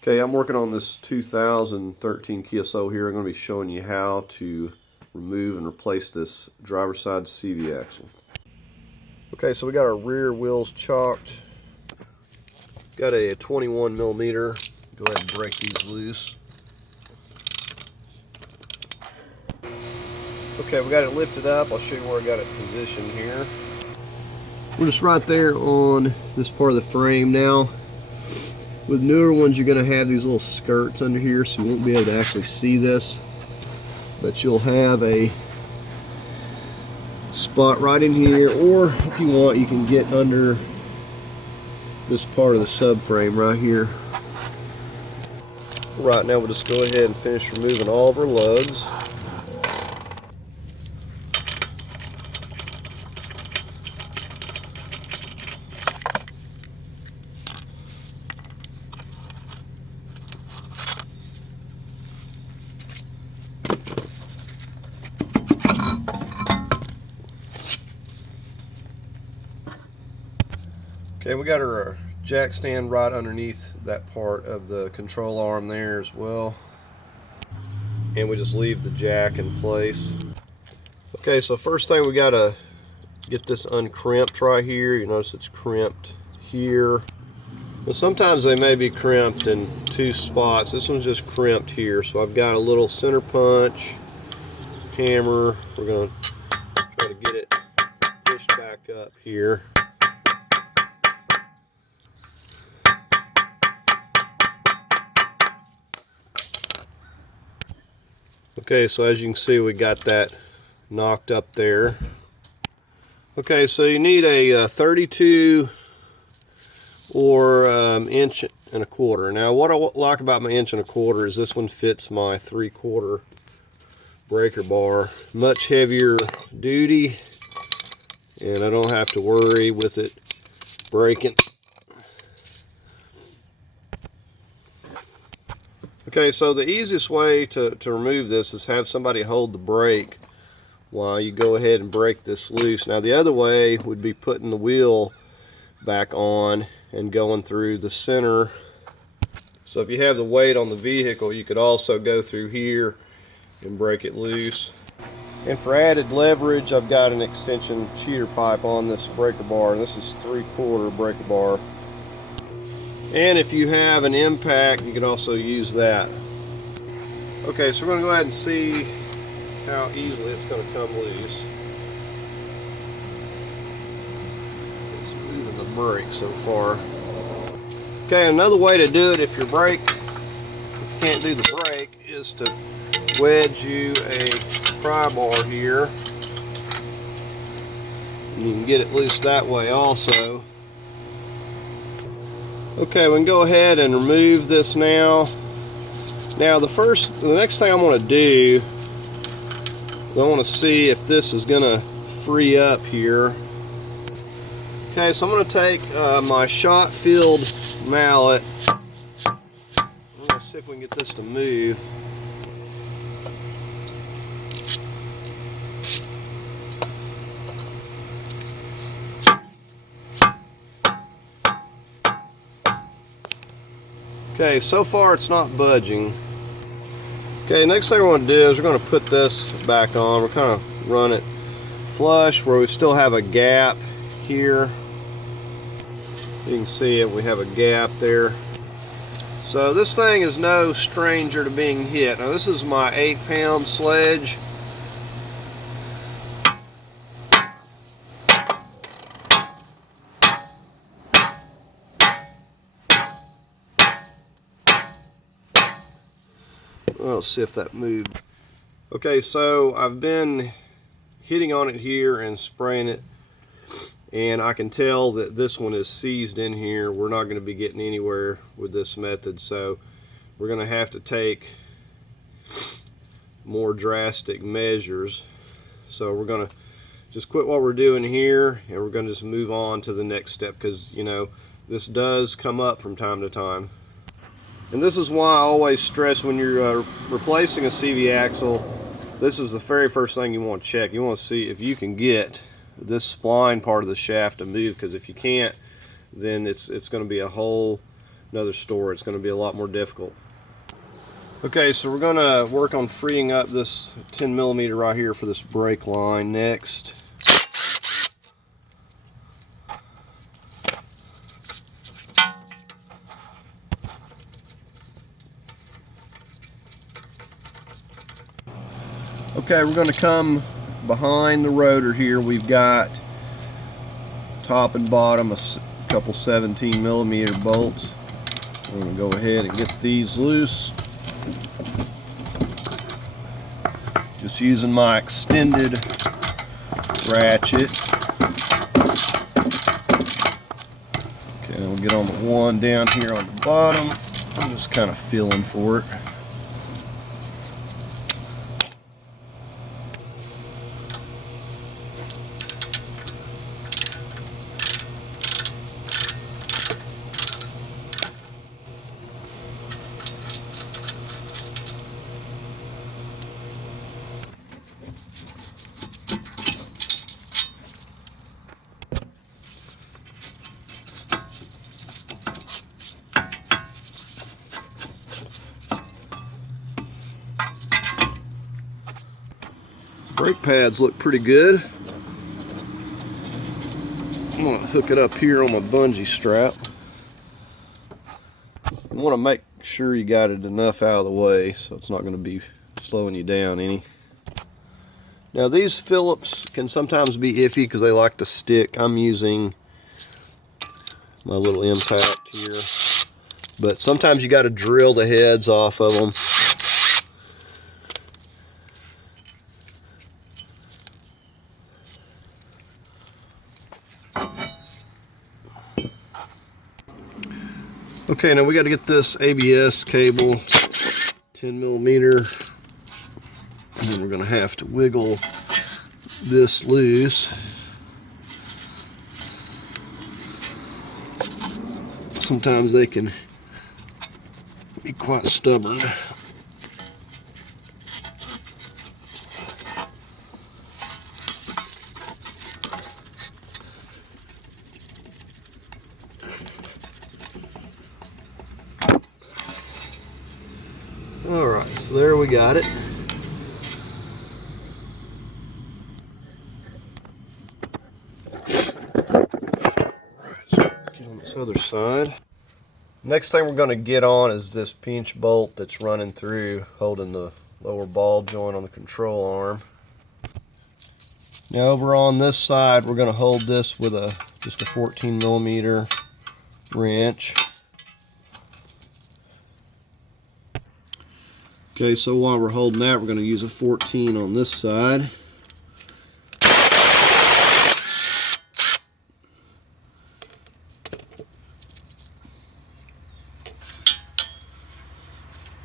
Okay, I'm working on this 2013 Kia Soul here. I'm going to be showing you how to remove and replace this driver's side CV axle. Okay, so we got our rear wheels chalked. Got a 21 millimeter. Go ahead and break these loose. Okay, we got it lifted up. I'll show you where I got it positioned here. We're just right there on this part of the frame now. With newer ones, you're going to have these little skirts under here, so you won't be able to actually see this. But you'll have a spot right in here, or if you want, you can get under this part of the subframe right here. Right now, we'll just go ahead and finish removing all of our lugs. Okay, we got our jack stand right underneath that part of the control arm there as well. And we just leave the jack in place. Okay, so first thing we gotta get this uncrimped right here. You notice it's crimped here. And sometimes they may be crimped in two spots. This one's just crimped here. So I've got a little center punch, hammer. We're gonna try to get it pushed back up here. Okay, so as you can see, we got that knocked up there. Okay, so you need a 32 or inch and a quarter. Now, what I like about my inch and a quarter is this one fits my 3/4 breaker bar. Much heavier duty, and I don't have to worry with it breaking. Okay, so the easiest way to remove this is have somebody hold the brake while you go ahead and break this loose. Now the other way would be putting the wheel back on and going through the center. So if you have the weight on the vehicle, you could also go through here and break it loose. And for added leverage, I've got an extension cheater pipe on this breaker bar, and this is 3/4 breaker bar. And if you have an impact, you can also use that. Okay, so we're going to go ahead and see how easily it's going to come loose. It's moving the brake so far. Okay, another way to do it if you can't do the brake, is to wedge you a pry bar here. You can get it loose that way also. Okay, we can go ahead and remove this now. Now the next thing I'm going to do, I want to see if this is going to free up here. Okay, so I'm going to take my shot filled mallet. I'm going to see if we can get this to move. Okay, so far it's not budging. Okay, next thing we're going to do is we're going to put this back on. We're kind of run it flush where we still have a gap here. You can see it, we have a gap there. So this thing is no stranger to being hit. Now this is my 8-pound sledge. Let's see if that moved. Okay, so I've been hitting on it here and spraying it, and I can tell that this one is seized in here. We're not going to be getting anywhere with this method, so we're going to have to take more drastic measures. So we're going to just quit what we're doing here, and we're going to just move on to the next step, because you know this does come up from time to time. And this is why I always stress when you're replacing a CV axle, this is the very first thing you want to check. You want to see if you can get this spline part of the shaft to move, because if you can't, then it's going to be a whole another store, it's going to be a lot more difficult. Okay, so we're going to work on freeing up this 10 millimeter right here for this brake line next. Okay, we're going to come behind the rotor here. We've got top and bottom a couple 17 millimeter bolts. I'm going to go ahead and get these loose. Just using my extended ratchet. Okay, we'll get on the one down here on the bottom. I'm just kind of feeling for it. Brake pads look pretty good. I'm going to hook it up here on my bungee strap. You want to make sure you got it enough out of the way so it's not going to be slowing you down any. Now these Phillips can sometimes be iffy because they like to stick. I'm using my little impact here, but sometimes you got to drill the heads off of them. Okay, now we got to get this ABS cable 10 millimeter, and then we're going to have to wiggle this loose. Sometimes they can be quite stubborn. Alright, so there we got it. So get on this other side. Next thing we're going to get on is this pinch bolt that's running through, holding the lower ball joint on the control arm. Now over on this side, we're going to hold this with just a 14 millimeter wrench. Okay, so while we're holding that, we're going to use a 14 on this side.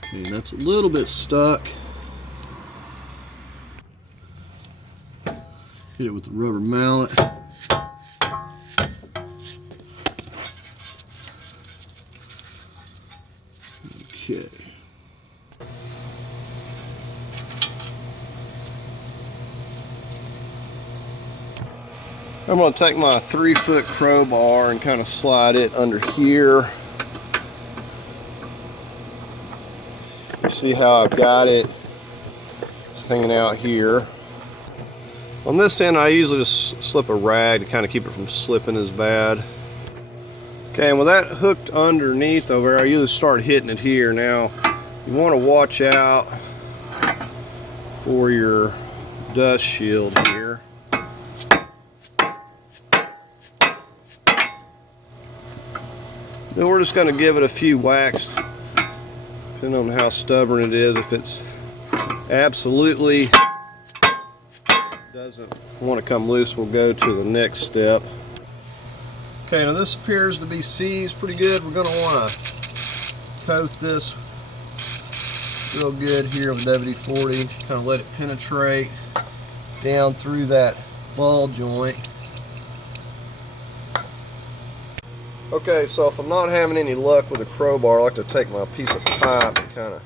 Okay, that's a little bit stuck. Hit it with the rubber mallet. Okay. I'm going to take my 3-foot crowbar and kind of slide it under here. You see how I've got it? It's hanging out here. On this end, I usually just slip a rag to kind of keep it from slipping as bad. Okay, and with that hooked underneath over there, I usually start hitting it here. Now, you want to watch out for your dust shield here. Then we're just going to give it a few whacks, depending on how stubborn it is. If it's absolutely doesn't want to come loose, we'll go to the next step. Okay, now this appears to be seized pretty good. We're going to want to coat this real good here with WD-40, kind of let it penetrate down through that ball joint. Okay, so if I'm not having any luck with a crowbar, I like to take my piece of pipe and kind of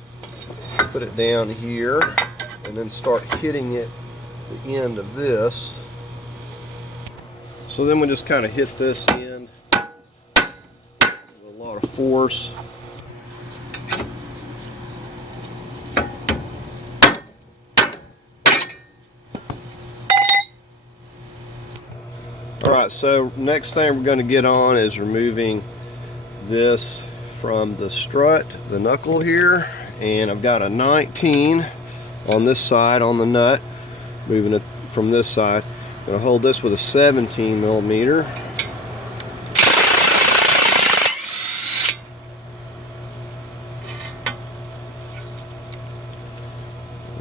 put it down here and then start hitting it at the end of this. So then we just kind of hit this end with a lot of force. Alright, so next thing we're going to get on is removing this from the strut, the knuckle here, and I've got a 19 on this side on the nut, moving it from this side. I'm going to hold this with a 17 millimeter.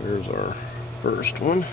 There's our first one.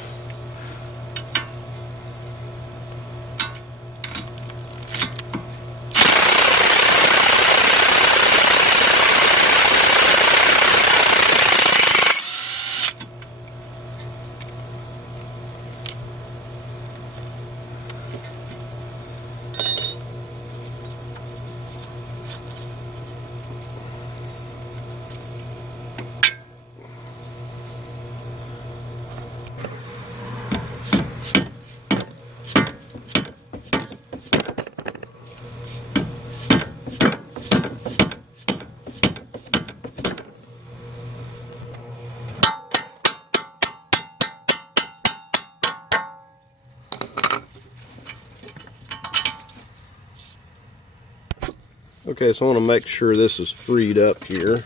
Okay, so I want to make sure this is freed up here.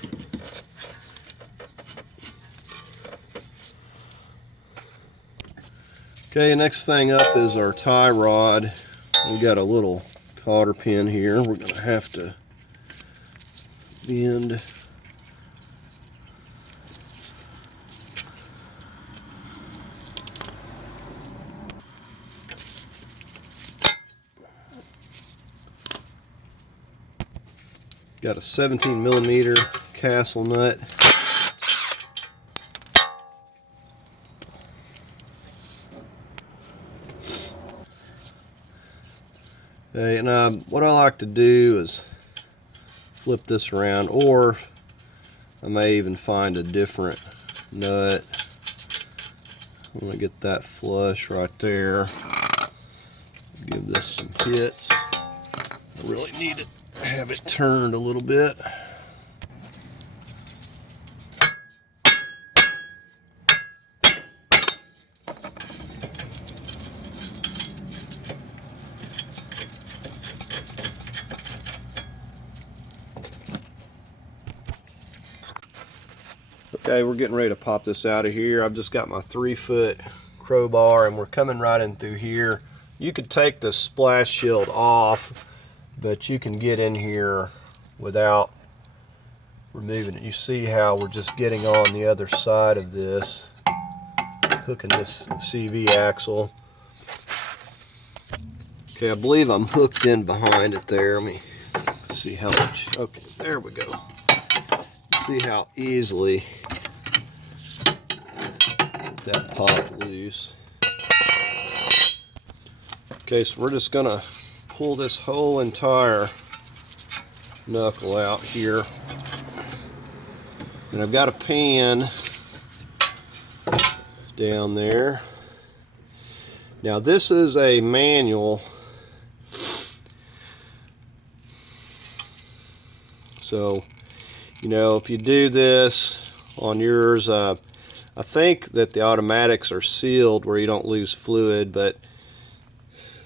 Okay, next thing up is our tie rod. We got a little cotter pin here. We're going to have to bend. Got a 17 millimeter Castle nut. Okay, and what I like to do is flip this around, or I may even find a different nut. I'm going to get that flush right there. Give this some hits. I really need it. Have it turned a little bit. Okay, we're getting ready to pop this out of here. I've just got my 3-foot crowbar and we're coming right in through here. You could take the splash shield off, but you can get in here without removing it. You see how we're just getting on the other side of this, hooking this CV axle. Okay, I believe I'm hooked in behind it there. Let me see how much. Okay, there we go. See how easily that popped loose. Okay, so we're just gonna pull this whole entire knuckle out here, and I've got a pan down there. Now this is a manual, so you know, if you do this on yours, I think that the automatics are sealed where you don't lose fluid, but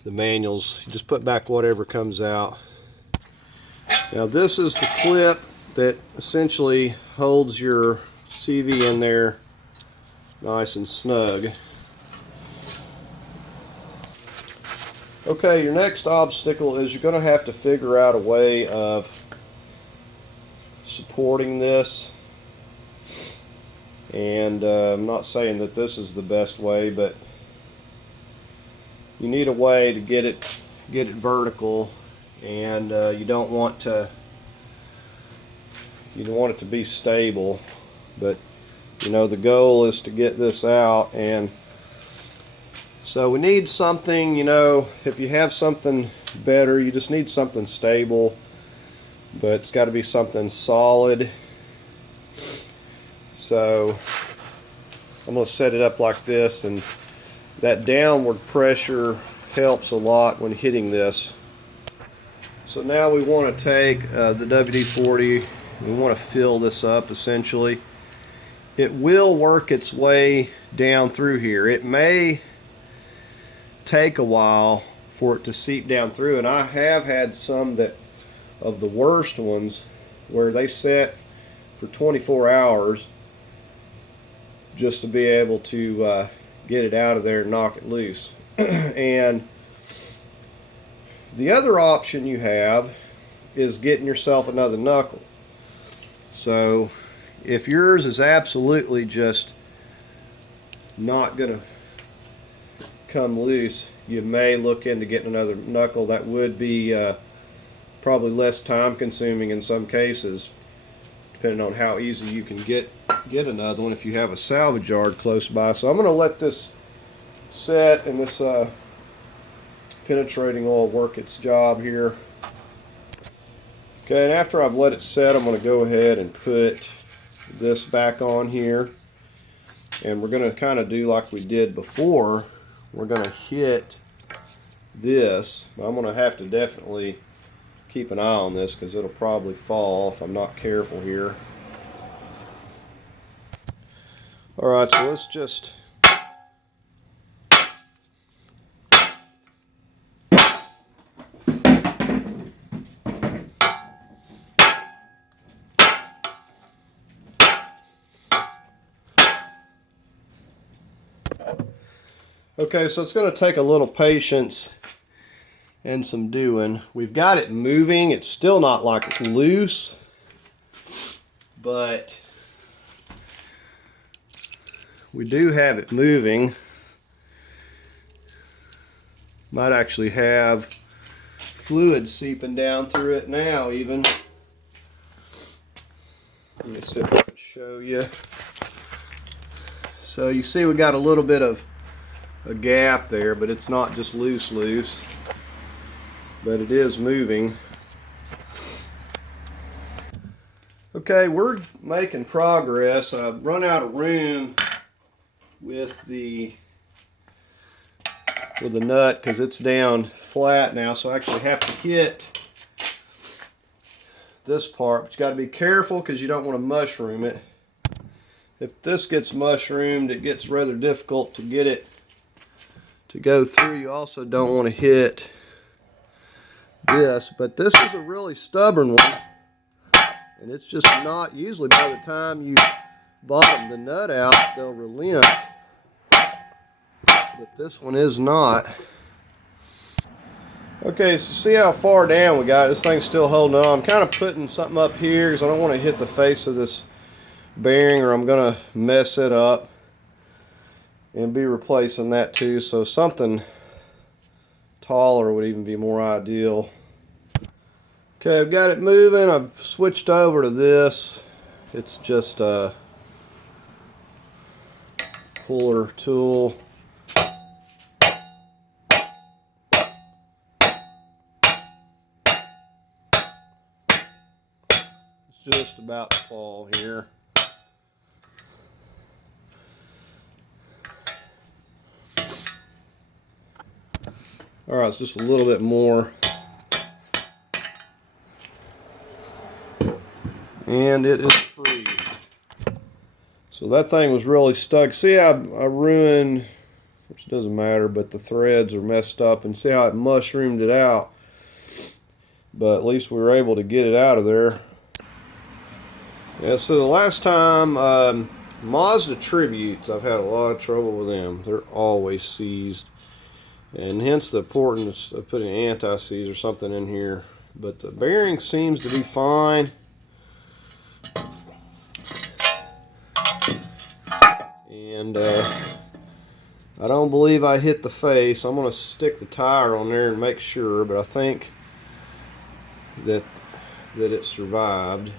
the manuals, you just put back whatever comes out. Now this is the clip that essentially holds your CV in there nice and snug. Okay, your next obstacle is you're going to have to figure out a way of supporting this, and I'm not saying that this is the best way, but you need a way to get it vertical, and you don't want it to be stable, but you know the goal is to get this out. And so we need something, you know, if you have something better, you just need something stable, but it's got to be something solid. So I'm going to set it up like this, and that downward pressure helps a lot when hitting this. So now we want to take the WD-40, we want to fill this up essentially. It will work its way down through here. It may take a while for it to seep down through, and I have had some that of the worst ones where they set for 24 hours just to be able to get it out of there and knock it loose. And the other option you have is getting yourself another knuckle. So if yours is absolutely just not gonna come loose, you may look into getting another knuckle. That would be probably less time consuming in some cases, depending on how easy you can get another one if you have a salvage yard close by. So I'm going to let this set and this penetrating oil work its job here. Okay, and after I've let it set, I'm going to go ahead and put this back on here, and we're going to kind of do like we did before. We're going to hit this. I'm going to have to definitely keep an eye on this because it'll probably fall if I'm not careful here. Alright, so let's just okay, so it's going to take a little patience and some doing. We've got it moving. It's still not like loose, but we do have it moving. Might actually have fluid seeping down through it now even. Let me see if I can show you. So you see we got a little bit of a gap there, but it's not just loose, but it is moving. Okay, we're making progress. I've run out of room with the nut because it's down flat now, so I actually have to hit this part, but you got to be careful because you don't want to mushroom it. If this gets mushroomed, it gets rather difficult to get it to go through. You also don't want to hit this, but this is a really stubborn one, and it's just not, usually by the time you bottom the nut out they'll relent, but this one is not. Okay, so see how far down we got. This thing's still holding on. I'm kind of putting something up here because I don't want to hit the face of this bearing or I'm going to mess it up and be replacing that too. So something taller would even be more ideal. Okay, I've got it moving. I've switched over to this. It's just a puller tool. It's just about to fall here. Alright, it's just a little bit more. And it is free. So that thing was really stuck. See how I ruined, which doesn't matter, but the threads are messed up, and see how it mushroomed it out. But at least we were able to get it out of there. Yeah, so the last time, Mazda Tributes, I've had a lot of trouble with them. They're always seized. And hence the importance of putting anti-seize or something in here. But the bearing seems to be fine. And I don't believe I hit the face. I'm going to stick the tire on there and make sure, but I think that it survived.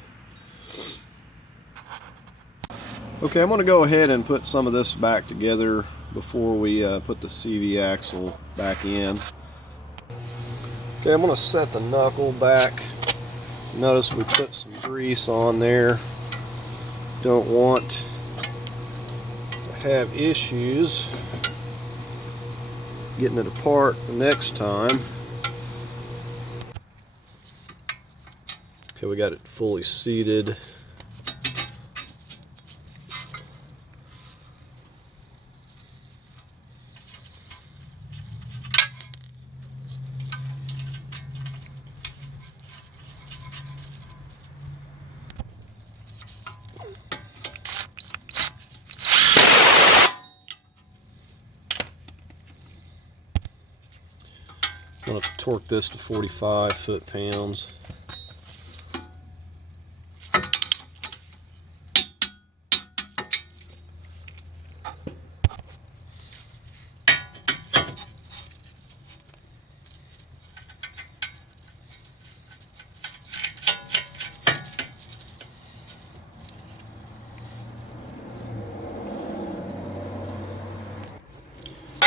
Okay, I'm going to go ahead and put some of this back together before we put the CV axle back in. Okay, I'm going to set the knuckle back. Notice we put some grease on there. Don't want to have issues getting it apart the next time. Okay, we got it fully seated. I'm going to torque this to 45 foot-pounds.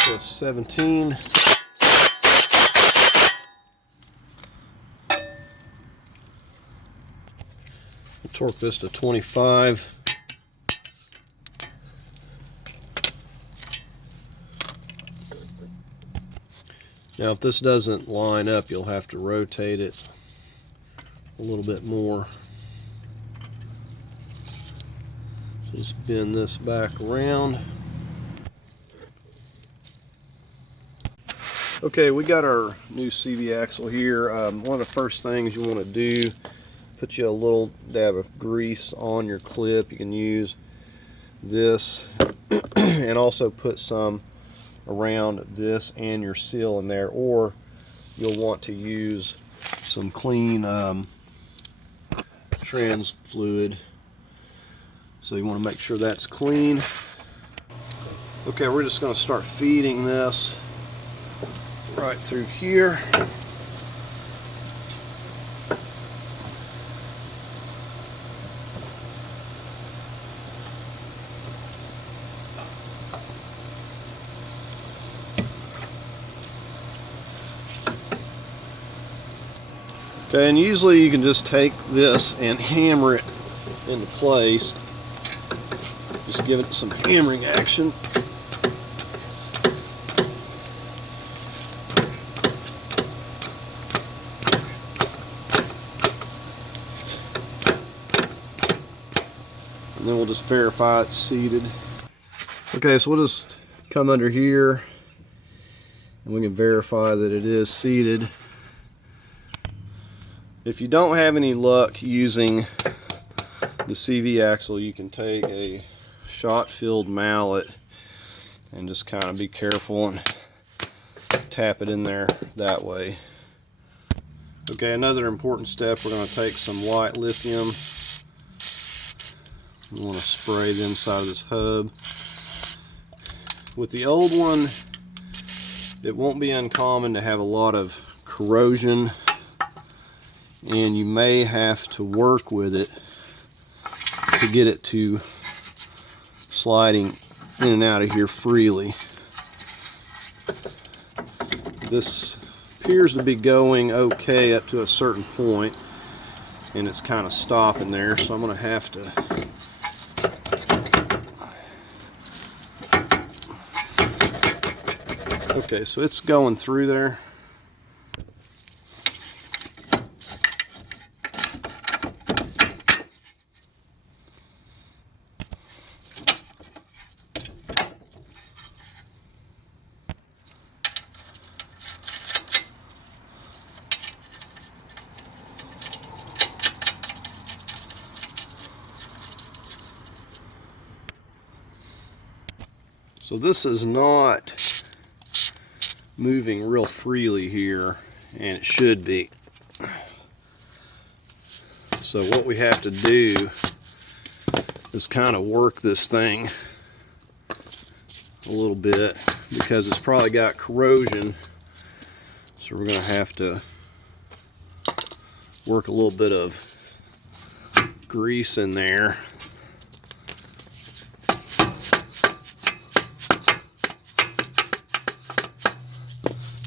So 17. Torque this to 25. Now if this doesn't line up, you'll have to rotate it a little bit more. So just bend this back around. Okay, we got our new CV axle here. One of the first things you want to do, put you a little dab of grease on your clip. You can use this and also put some around this and your seal in there, or you'll want to use some clean trans fluid. So you want to make sure that's clean. Okay, we're just going to start feeding this right through here. Okay, and usually you can just take this and hammer it into place. Just give it some hammering action. And then we'll just verify it's seated. Okay, so we'll just come under here and we can verify that it is seated. If you don't have any luck using the CV axle, you can take a shot-filled mallet and just kind of be careful and tap it in there that way. Okay, another important step, we're going to take some white lithium. We want to spray the inside of this hub. With the old one, it won't be uncommon to have a lot of corrosion, and you may have to work with it to get it to sliding in and out of here freely. This appears to be going okay up to a certain point, and it's kind of stopping there, so I'm going to have to okay, so it's going through there. So this is not moving real freely here, and it should be. So what we have to do is kind of work this thing a little bit, because it's probably got corrosion. So we're going to have to work a little bit of grease in there.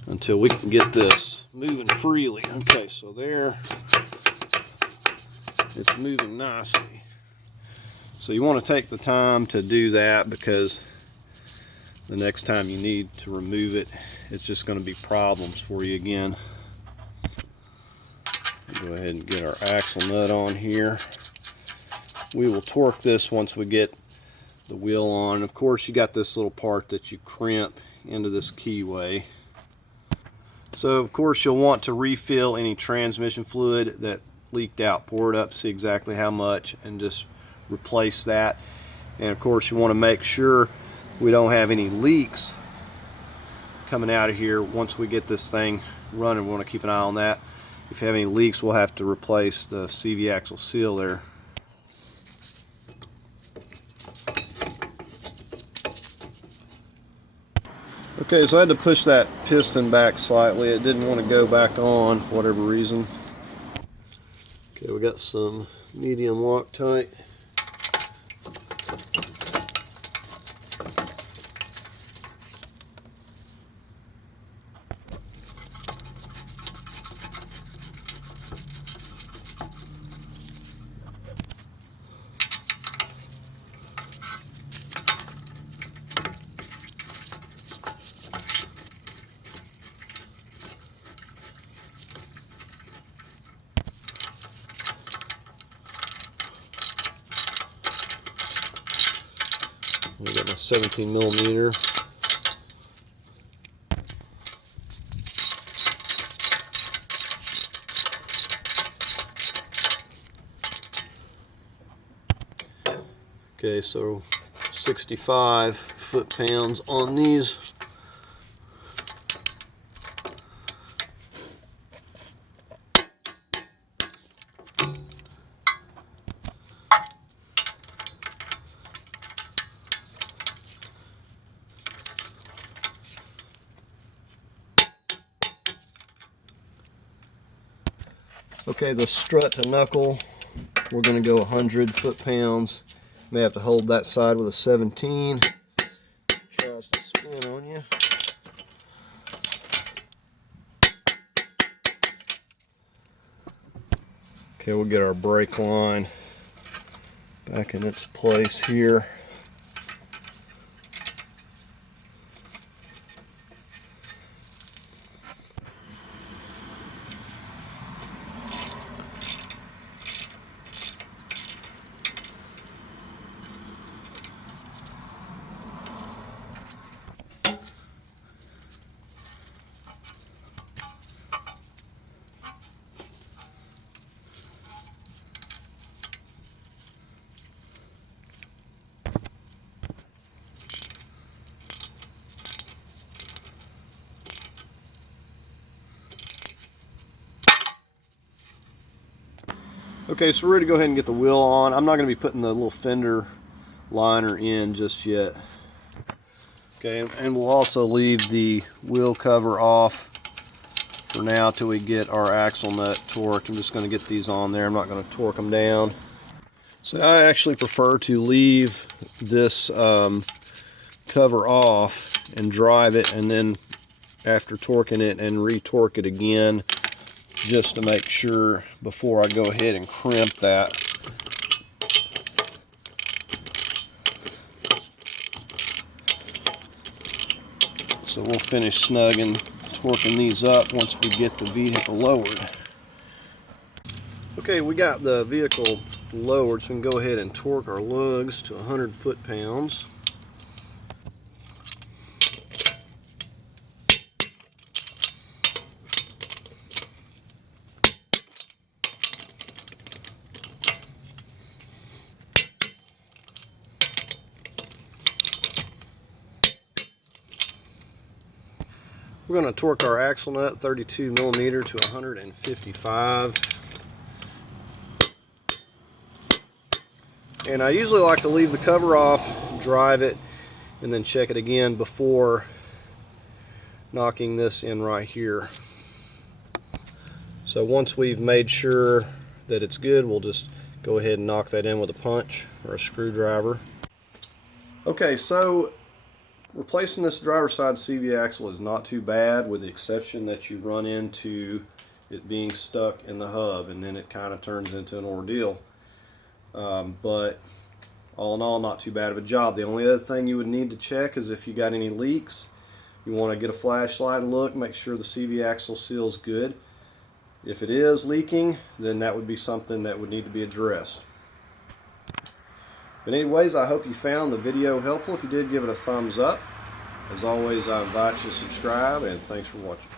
Until we can get this moving freely. Okay, so there, it's moving nicely. So you want to take the time to do that, because the next time you need to remove it, it's just going to be problems for you again. Go ahead and get our axle nut on here. We will torque this once we get the wheel on. Of course, you got this little part that you crimp into this keyway. So of course you'll want to refill any transmission fluid that leaked out. Pour it up, see exactly how much, and just replace that. And of course you want to make sure we don't have any leaks coming out of here. Once we get this thing running, we want to keep an eye on that. If you have any leaks, we'll have to replace the CV axle seal there. Okay, so I had to push that piston back slightly. It didn't want to go back on for whatever reason. Okay, we got some medium Loctite. We got my 17 millimeter. Okay, so 65 foot-pounds on these. Okay, the strut to knuckle, we're going to go 100 foot-pounds. May have to hold that side with a 17. Tries to spin on you. Okay, we'll get our brake line back in its place here. Okay, so we're ready to go ahead and get the wheel on. I'm not going to be putting the little fender liner in just yet. Okay, and we'll also leave the wheel cover off for now till we get our axle nut torqued. I'm just going to get these on there. I'm not going to torque them down. So I actually prefer to leave this cover off and drive it, and then after torquing it and re-torque it again, just to make sure before I go ahead and crimp that. So we'll finish snugging, torquing these up once we get the vehicle lowered. Okay, we got the vehicle lowered, so we can go ahead and torque our lugs to 100 foot-pounds. We're going to torque our axle nut 32 millimeter to 155. And I usually like to leave the cover off, drive it, and then check it again before knocking this in right here. So once we've made sure that it's good, we'll just go ahead and knock that in with a punch or a screwdriver. Okay, so replacing this driver's side CV axle is not too bad, with the exception that you run into it being stuck in the hub, and then it kind of turns into an ordeal. But all in all, not too bad of a job. The only other thing you would need to check is if you got any leaks. You want to get a flashlight and look, make sure the CV axle seal's good. If it is leaking, then that would be something that would need to be addressed. But anyways, I hope you found the video helpful. If you did, give it a thumbs up. As always, I invite you to subscribe, and thanks for watching.